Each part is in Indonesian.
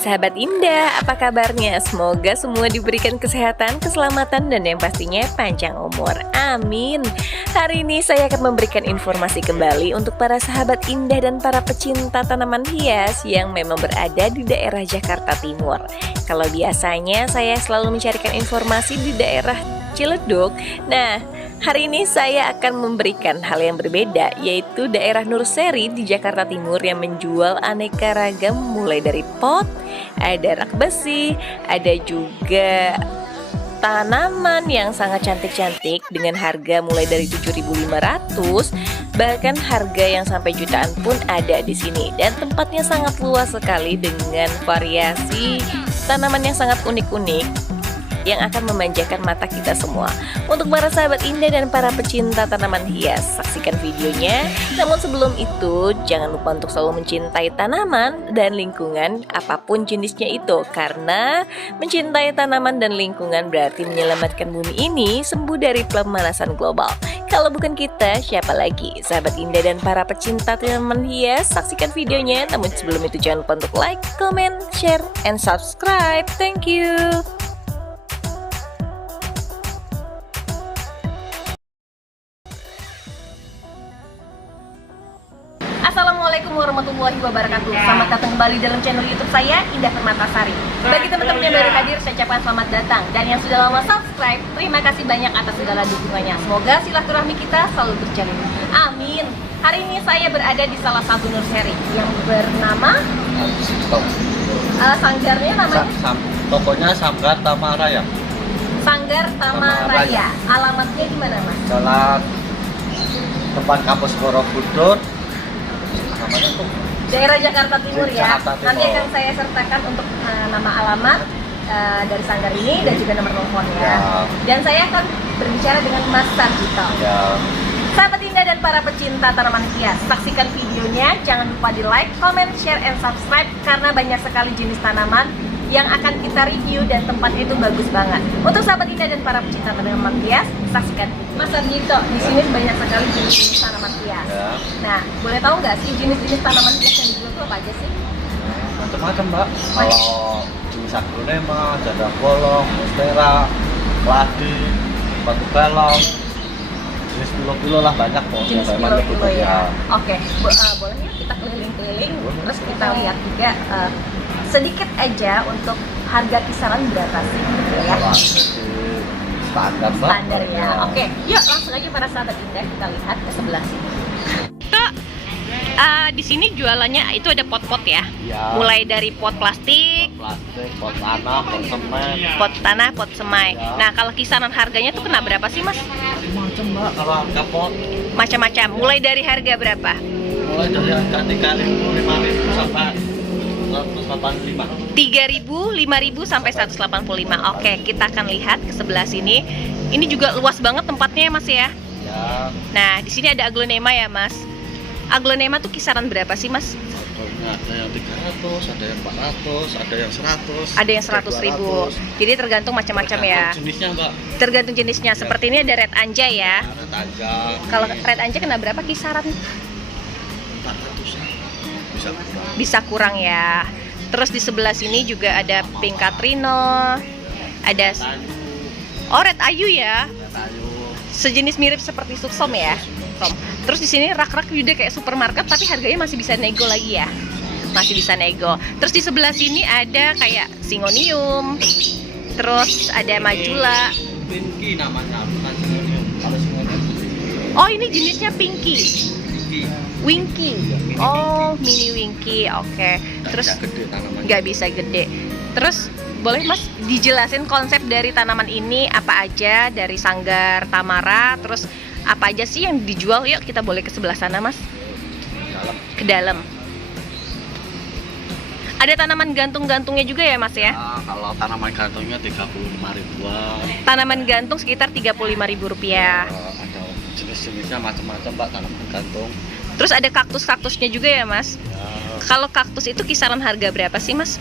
Sahabat Indah, apa kabarnya? Semoga semua diberikan kesehatan, keselamatan, dan yang pastinya panjang umur. Amin. Hari ini saya akan memberikan informasi kembali untuk para sahabat Indah dan para pecinta tanaman hias yang memang berada di daerah Jakarta Timur. Kalau biasanya saya selalu mencarikan informasi di daerah Ciledug. Nah, hari ini saya akan memberikan hal yang berbeda, yaitu daerah Nurseri di Jakarta Timur yang menjual aneka ragam mulai dari pot, ada rak besi, ada juga tanaman yang sangat cantik-cantik dengan harga mulai dari 7.500, bahkan harga yang sampai jutaan pun ada di sini. Dan tempatnya sangat luas sekali dengan variasi tanaman yang sangat unik-unik yang akan memanjakan mata kita semua. Untuk para sahabat Indah dan para pecinta tanaman hias, saksikan videonya. Namun sebelum itu, jangan lupa untuk selalu mencintai tanaman dan lingkungan apapun jenisnya itu, karena mencintai tanaman dan lingkungan berarti menyelamatkan bumi ini sembuh dari pemanasan global. Kalau bukan kita, siapa lagi? Sahabat Indah dan para pecinta tanaman hias, saksikan videonya. Namun sebelum itu jangan lupa untuk like, comment, share, and subscribe. Thank you. Assalamualaikum warahmatullahi wabarakatuh. Selamat datang kembali dalam channel YouTube saya, Indah Permatasari. Bagi teman-teman yang baru hadir, saya ucapkan selamat datang. Dan yang sudah lama subscribe, terima kasih banyak atas segala dukungannya. Semoga silaturahmi kita selalu terjalin. Amin. Hari ini saya berada di salah satu nursery yang bernama sanggarnya namanya Tokonya Sanggar Tamaraya. Sanggar Tamaraya. Alamatnya di mana, Mas? Jalan depan kampus Borobudur. Namanya tuh Daerah Jakarta Timur ya. Jakarta Timur. Nanti akan saya sertakan untuk nama alamat dari sanggar ini dan juga nomor telepon ya. Ya. Dan saya akan berbicara dengan Mas Sarjito. Ya. Sahabat Indah dan para pecinta tanaman hias, saksikan videonya. Jangan lupa di like, comment, share, and subscribe karena banyak sekali jenis tanaman yang akan kita review dan tempatnya itu bagus banget. Untuk sahabat Indah dan para pecinta tanaman hias, saksikan Mas Sarjito. Di sini banyak sekali jenis-jenis tanaman hias. Ya. Nah, boleh tahu nggak sih jenis-jenis tanaman hias yang dijual itu apa aja sih? Macam-macam, Mbak. Kalau jenis aglonema, janda bolong, monstera, keladi, batu pelong, jenis pilo-pilo lah banyak kok. Jenis Memang pilo-pilo itu ya. Oke, boleh ya kita keliling-keliling, terus kita lihat juga sedikit aja untuk harga kisaran berapa sih gitu ya? Standar, Mbak. Standar ya. Oke, yuk langsung aja para sahabat Indah kita lihat ke sebelah sini. Di sini jualannya itu ada pot-pot ya. Ya. Mulai dari pot plastik, Plastik, pot tanah, pot semen. pot tanah, pot semai. Ya. Nah, kalau kisaran harganya tuh kena berapa sih, Mas? Macam, Mbak. Kalau harga pot Macam-macam. Mulai dari harga berapa? mulai dari harga 3.000, 5.000 sampai 185. 3.000, 5.000 sampai 185. Oke, kita akan lihat ke sebelah sini. Ini juga luas banget tempatnya ya, Mas ya. Ya, Nah, di sini ada aglonema ya, Mas. Aglonema tuh kisaran berapa sih, Mas? harganya ada yang 300, ada yang 400, ada yang 100. Ada yang 100.000. Jadi tergantung macam-macam ya. Jenisnya, Mbak. Tergantung jenisnya. Seperti ini ada red anjay ya. Ada tajam. Kalau red anjay kena berapa kisaran? 400. Bisa kurang. Bisa kurang ya. Terus di sebelah sini juga ada pink katrino. Ada oh, red ayu ya. Kayu. Sejenis mirip seperti suksom ya. Terus di sini rak-rak juga kayak supermarket tapi harganya masih bisa nego lagi ya. Masih bisa nego. Terus di sebelah sini ada kayak singonium. Terus ada majula. Pinky namanya, bukan singonium. Kalau singonium Oh, ini jenisnya pinky. Pinky. Winky. Oh, mini winky. Oke. Terus Nggak gede tanamannya. nggak bisa gede. Terus boleh Mas dijelasin konsep dari tanaman ini apa aja dari Sanggar Tamara, terus apa aja sih yang dijual? Yuk kita boleh ke sebelah sana, Mas. Dalam. Ke dalam. Ada tanaman gantung-gantungnya juga ya, Mas ya? Nah, kalau tanaman gantungnya 35 ribuan. Tanaman gantung sekitar Rp35.000. Ada jenis-jenisnya macam-macam, Mbak, tanaman gantung. Terus ada kaktus-kaktusnya juga ya, Mas? Ya, Kalau kaktus itu kisaran harga berapa sih, Mas?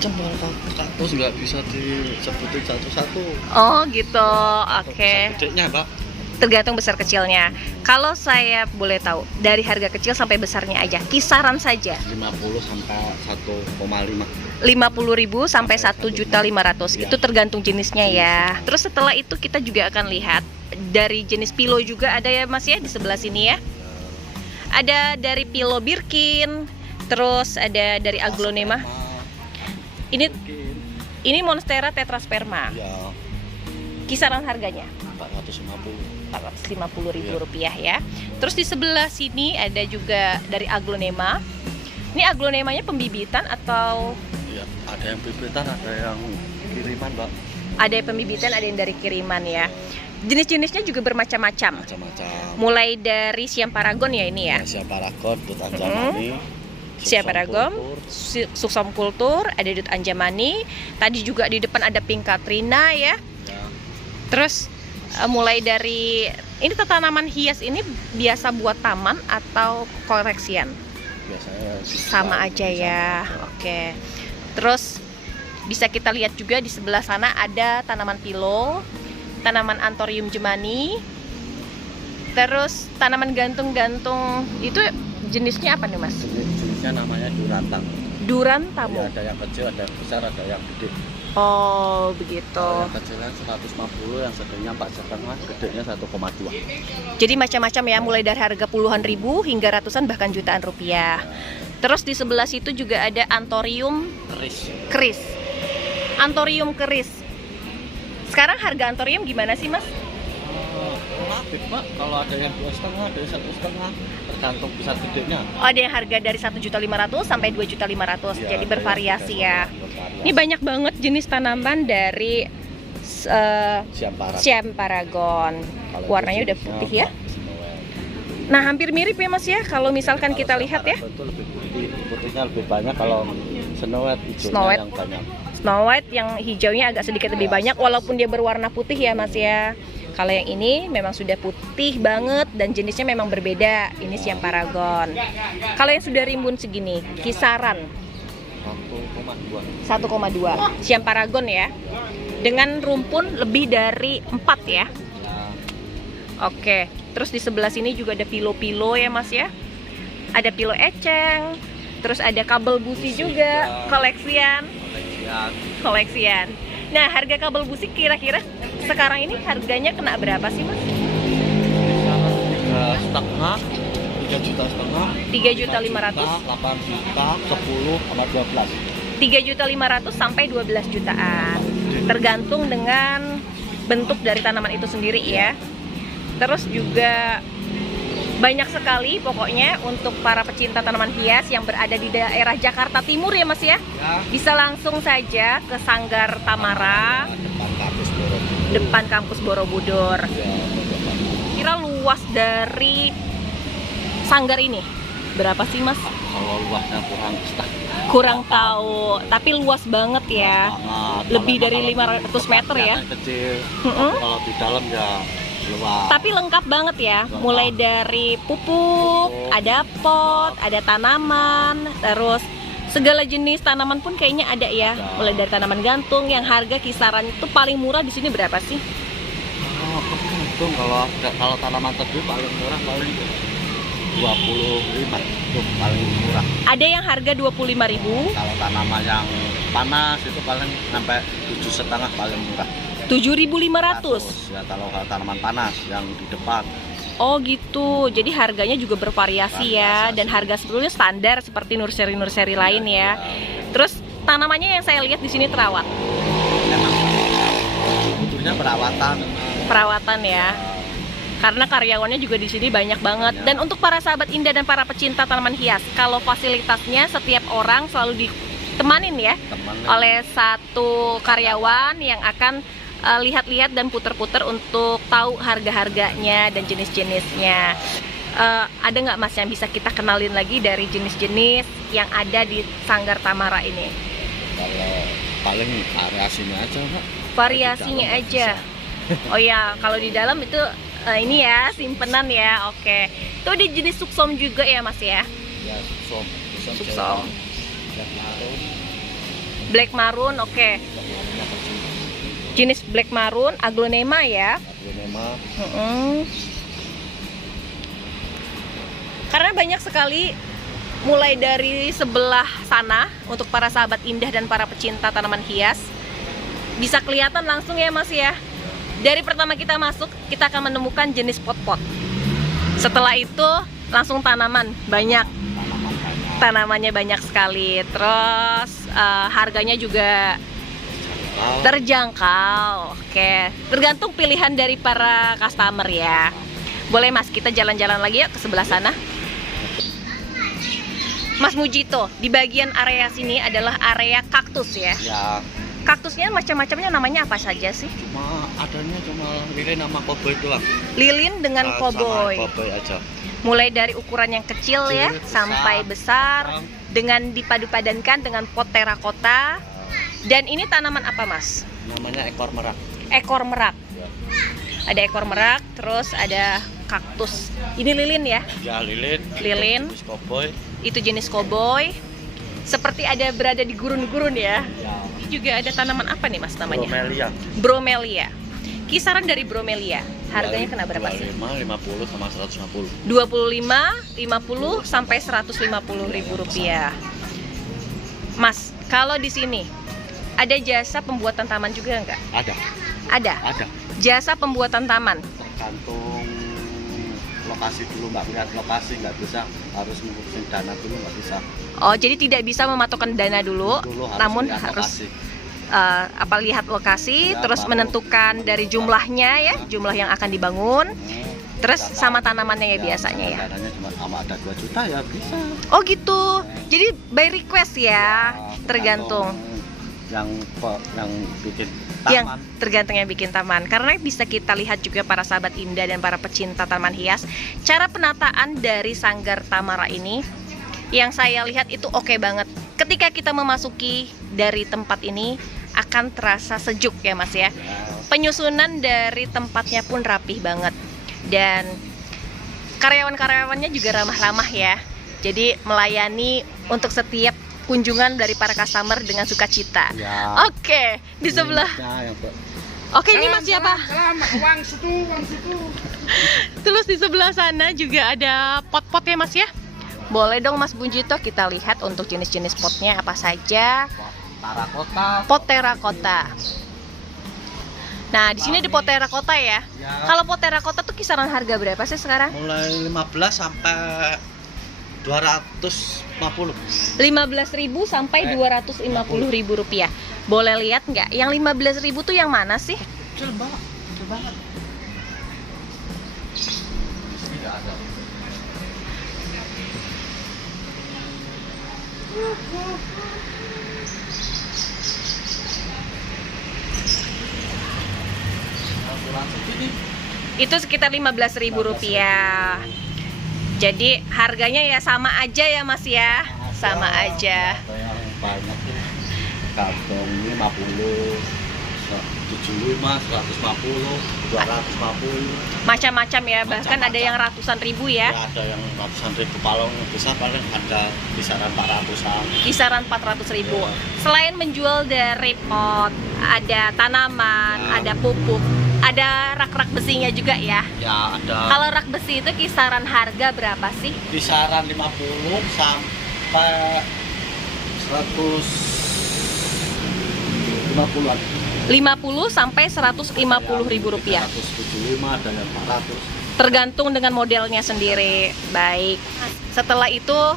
macam kaktus nggak bisa disebutin satu-satu. Oh, gitu. Oke. Gedenya, Mbak. Tergantung besar kecilnya. Kalau saya boleh tahu, dari harga kecil sampai besarnya aja, kisaran saja 50 sampai 1,5. 50.000 sampai 1.500.000. Ya. Itu tergantung jenisnya ya. Terus setelah itu kita juga akan lihat dari jenis pilo juga ada ya Mas ya di sebelah sini ya. Ada dari pilo Birkin, terus ada dari Aglonema. Ini Monstera tetrasperma. Ya, Kisaran harganya 450. 450.000 rupiah ya. Terus di sebelah sini ada juga dari Aglonema. Ini Aglonemanya pembibitan atau Ya, ada yang bibitan, ada yang kiriman, Mbak. ada yang pembibitan, ada yang dari kiriman ya. Jenis-jenisnya juga bermacam-macam. Macam-macam. Mulai dari Siam Paragon ya ini ya. Siam Paragon, Dut Anjamani, Siam Paragon, Suksum Kultur, ada Dut Anjamani. Tadi juga di depan ada Pink Katrina ya. Ya, Terus mulai dari ini tanaman hias ini biasa buat taman atau koleksian? biasanya Sama aja ya. Oke. Terus bisa kita lihat juga di sebelah sana ada tanaman pilo, tanaman Anthurium jemani. Terus tanaman gantung-gantung itu jenisnya apa nih Mas? Jenisnya namanya durantang. Durantamu. Ya, ada yang kecil, ada yang besar, ada yang gede. Oh, begitu. Kalau yang kecilnya 150, yang sedangnya 4,5, gedenya 1,2. Jadi macam-macam ya, mulai dari harga puluhan ribu hingga ratusan bahkan jutaan rupiah. Terus di sebelah situ juga ada Anthurium Keris. keris. Anthurium keris. Sekarang harga Anthurium gimana sih Mas? Relatif, Pak. Kalau ada yang 2,5, ada yang 1,5, tergantung besar gedenya. Oh, ada yang harga dari 1.500.000 sampai 2.500.000. Ya, Jadi ada bervariasi yang ya. bervariasi. Ini banyak banget jenis tanaman dari Siam Paragon. Siam Paragon. Kalau Warnanya itu udah jenisnya putih ya. Snow. Nah, hampir mirip ya Mas ya. Kalau misalkan Kalau kita Siam lihat ya. Paragon itu lebih putih, putihnya lebih banyak. Kalau Snow White hijaunya Snow White. yang banyak. Snow White yang hijaunya agak sedikit lebih banyak walaupun dia berwarna putih ya Mas ya. Kalau yang ini memang sudah putih banget dan jenisnya memang berbeda. Ini Siam Paragon. Kalau yang sudah rimbun segini, kisaran 1,2. 1,2 Siam Paragon ya. Dengan rumpun lebih dari 4 ya. Ya, Oke. Terus di sebelah sini juga ada pilo-pilo ya Mas ya. Ada pilo eceng. Terus ada kabel busi juga, koleksian. Koleksian. Nah, harga kabel busi kira-kira sekarang ini harganya kena berapa sih Mas? 3,5, 3,5 3.500.000, 8 juta, 10 sama 12. 3.500.000 sampai 12 jutaan. Tergantung dengan bentuk dari tanaman itu sendiri ya. Terus juga banyak sekali pokoknya untuk para pecinta tanaman hias yang berada di daerah Jakarta Timur ya Mas ya. Ya, Bisa langsung saja ke Sanggar Tamara depan kampus Borobudur. depan kampus Borobudur. Ya, depan. Kira luas dari Sanggar ini berapa sih Mas? Kalau luasnya Kurang tahu, tapi luas banget ya. banget. Lebih Kalau dari emang 500 meter ya. kelihatan kecil. Mm-mm. Kalau di dalam ya luas. Tapi lengkap banget ya, Lengkap. mulai dari pupuk, ada pot, ada tanaman, terus segala jenis tanaman pun kayaknya ada ya. Ada. Mulai dari tanaman gantung yang harga kisaran itu paling murah di sini berapa sih? Oh, tergantung. Kalau tanaman tebu paling murah paling 25 itu paling murah. Ada yang harga 25.000, Kalau tanaman yang panas itu paling sampai 7,5 paling murah. 7.500. Ya, kalau tanaman panas yang di depan. Oh gitu, jadi harganya juga bervariasi ya. Dan harga sebetulnya standar seperti nursery-nursery lain ya. Terus tanamannya yang saya lihat di sini terawat. Memang butuhnya perawatan. Perawatan ya. Karena karyawannya juga di sini banyak banget. Dan untuk para sahabat Indah dan para pecinta tanaman hias, kalau fasilitasnya setiap orang selalu ditemanin ya Teman oleh satu karyawan yang akan lihat-lihat dan puter-puter untuk tahu harga-harganya dan jenis-jenisnya. Ada nggak Mas yang bisa kita kenalin lagi dari jenis-jenis yang ada di Sanggar Tamara ini? kalau paling variasinya aja, Mbak. Variasinya Di dalam aja. Oh ya, kalau di dalam itu ini ya simpenan ya. Oke. Itu ada jenis suksom juga ya Mas ya. Ya, suksom. Suksom. Black marun. Black marun, oke. Black marunnya kecil. Jenis black marun, aglonema ya. Bromema. Karena banyak sekali, mulai dari sebelah sana untuk para sahabat indah dan para pecinta tanaman hias, bisa kelihatan langsung ya Mas ya. Dari pertama kita masuk, kita akan menemukan jenis pot-pot. Setelah itu langsung tanaman banyak, tanamannya banyak sekali. Terus harganya juga terjangkau. Oke, tergantung pilihan dari para customer ya. Boleh Mas, kita jalan-jalan lagi ya ke sebelah sana. Mas Mujito, di bagian area sini adalah area kaktus ya. Ya, Kaktusnya macam-macamnya namanya apa saja sih? adanya cuma lilin sama koboi doang. Lilin dengan Sama koboi. koboi aja. Mulai dari ukuran yang kecil ya Kecil, sampai besar, dengan dipadu-padankan dengan pot terakota. Dan ini tanaman apa Mas? Namanya ekor merak. Ekor merak. Ya. Ada ekor merak, terus ada kaktus. Ini lilin ya? Ya, lilin. Lilin. Jenis koboi. Itu jenis koboi. Seperti ada berada di gurun-gurun ya. Ya. Ini juga ada tanaman apa nih Mas namanya? Bromelia. Bromelia. Kisaran dari bromelia, harganya kena berapa sih? 25, 50 sama 150. 25, 50 sampai 150 ribu rupiah. Mas, kalau di sini ada jasa pembuatan taman juga nggak? Ada. Ada. Ada. Jasa pembuatan taman. Tergantung lokasi dulu, nggak lihat lokasi nggak bisa, harus ngurusin dana dulu nggak bisa. Oh, jadi tidak bisa mematokkan dana dulu, Dulu namun lihat harus lokasi. lihat lokasi, Ya, terus baru menentukan dari jumlahnya ya, jumlah yang akan dibangun, terus Data. sama tanamannya ya biasanya ya. Dananya cuma sama ada 2 juta ya bisa. Oh gitu. Jadi by request ya, tergantung. yang bikin Yang taman. tergantung yang bikin taman. Karena bisa kita lihat juga para sahabat indah dan para pecinta taman hias, cara penataan dari Sanggar Tamara ini yang saya lihat itu oke banget. Ketika kita memasuki dari tempat ini akan terasa sejuk ya Mas ya. Penyusunan dari tempatnya pun rapih banget. Dan karyawan-karyawannya juga ramah-ramah ya. Jadi melayani untuk setiap kunjungan dari para customer dengan sukacita. Ya. Oke, di sebelah. Oke, ini Mas siapa? Uang situ, uang situ. Terus di sebelah sana juga ada pot-pot ya Mas ya? Boleh dong Mas Bunjito kita lihat untuk jenis-jenis potnya apa saja. Terakota. Pot terakota. Nah, di sini ada pot terakota ya. Ya. Kalau pot terakota tuh kisaran harga berapa sih sekarang? Mulai 15 sampai 250. 15.000 sampai 250.000 rupiah. Boleh lihat nggak? Yang 15.000 tuh yang mana sih? Kecil banget, kecil banget. Tidak ada. Langsung sini. Itu sekitar 15.000 rupiah. Jadi harganya ya sama aja ya Mas ya, sama aja. Ada yang banyak tuh, kantong 50, 75, 150, 250. Macam-macam ya, bahkan ada yang ratusan ribu ya. Ya, ada yang ratusan ribu, kalau besar paling ada kisaran 400-an. Kisaran 400.000. Ya. Selain menjual dari pot, ada tanaman, Ya. ada pupuk, ada rak-rak besinya juga ya. Ya, ada Kalau rak besi itu kisaran harga berapa sih? kisaran 50 sampai 150-an. 50 sampai 150.000 rupiah. 175, ada yang 400. Tergantung dengan modelnya sendiri. Baik. Setelah itu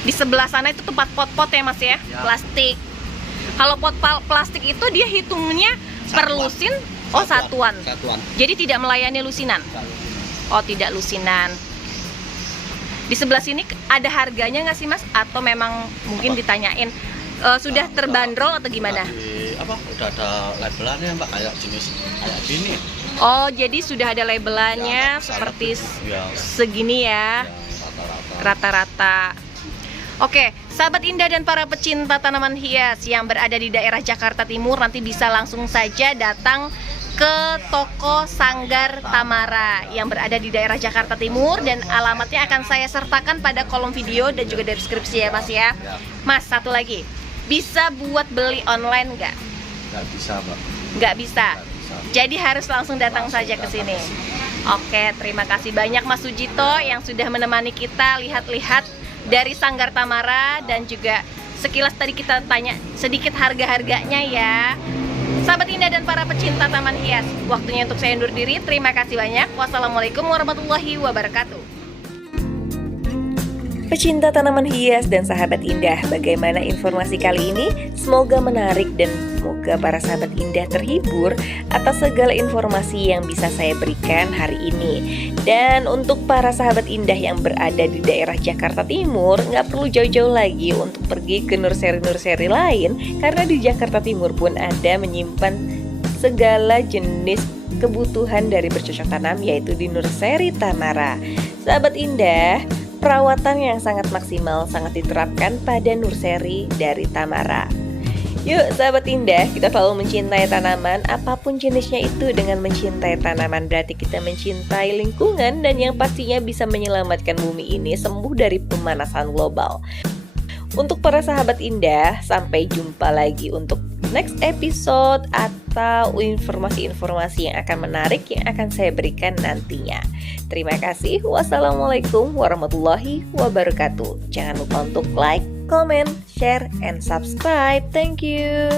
di sebelah sana itu tempat pot-pot ya Mas ya, Ya. plastik. Kalau pot plastik itu dia hitungnya per Satuan. lusin, oh satuan. Satuan. Jadi tidak melayani lusinan. Oh tidak lusinan. Di sebelah sini ada harganya nggak sih Mas? Atau memang mungkin Apa? ditanyain sudah terbanderol atau gimana? Udah ada labelannya Mbak, kayak jenis kayak gini. Oh jadi sudah ada labelannya Ya, seperti ya, segini ya. rata-rata. Rata-rata. Oke, sahabat indah dan para pecinta tanaman hias yang berada di daerah Jakarta Timur, nanti bisa langsung saja datang ke toko Sanggar Tamara yang berada di daerah Jakarta Timur, dan alamatnya akan saya sertakan pada kolom video dan juga deskripsi ya Mas ya. Ya, Mas, satu lagi, bisa buat beli online nggak? nggak bisa Mbak. Nggak bisa. bisa. Jadi harus langsung datang saja ke sini. Oke, terima kasih banyak Mas Sujito yang sudah menemani kita lihat-lihat dari Sanggar Tamara, dan juga sekilas tadi kita tanya sedikit harga-harganya ya. Sahabat Indah dan para pecinta taman hias, waktunya untuk saya undur diri. Terima kasih banyak. Wassalamualaikum warahmatullahi wabarakatuh. Pecinta tanaman hias dan sahabat Indah, bagaimana informasi kali ini? Semoga menarik dan semoga para sahabat Indah terhibur atas segala informasi yang bisa saya berikan hari ini. Dan untuk para sahabat Indah yang berada di daerah Jakarta Timur, nggak perlu jauh-jauh lagi untuk pergi ke nursery-nursery lain, karena di Jakarta Timur pun ada menyimpan segala jenis kebutuhan dari bercocok tanam, yaitu di Nursery Tamara. Sahabat Indah, perawatan yang sangat maksimal sangat diterapkan pada nursery dari Tamara. Yuk sahabat Indah, kita selalu mencintai tanaman, apapun jenisnya itu. Dengan mencintai tanaman berarti kita mencintai lingkungan, dan yang pastinya bisa menyelamatkan bumi ini sembuh dari pemanasan global. Untuk para sahabat Indah, sampai jumpa lagi untuk next episode atau informasi-informasi yang akan menarik yang akan saya berikan nantinya. Terima kasih. Wassalamualaikum warahmatullahi wabarakatuh. Jangan lupa untuk like, comment, share, and subscribe. Thank you.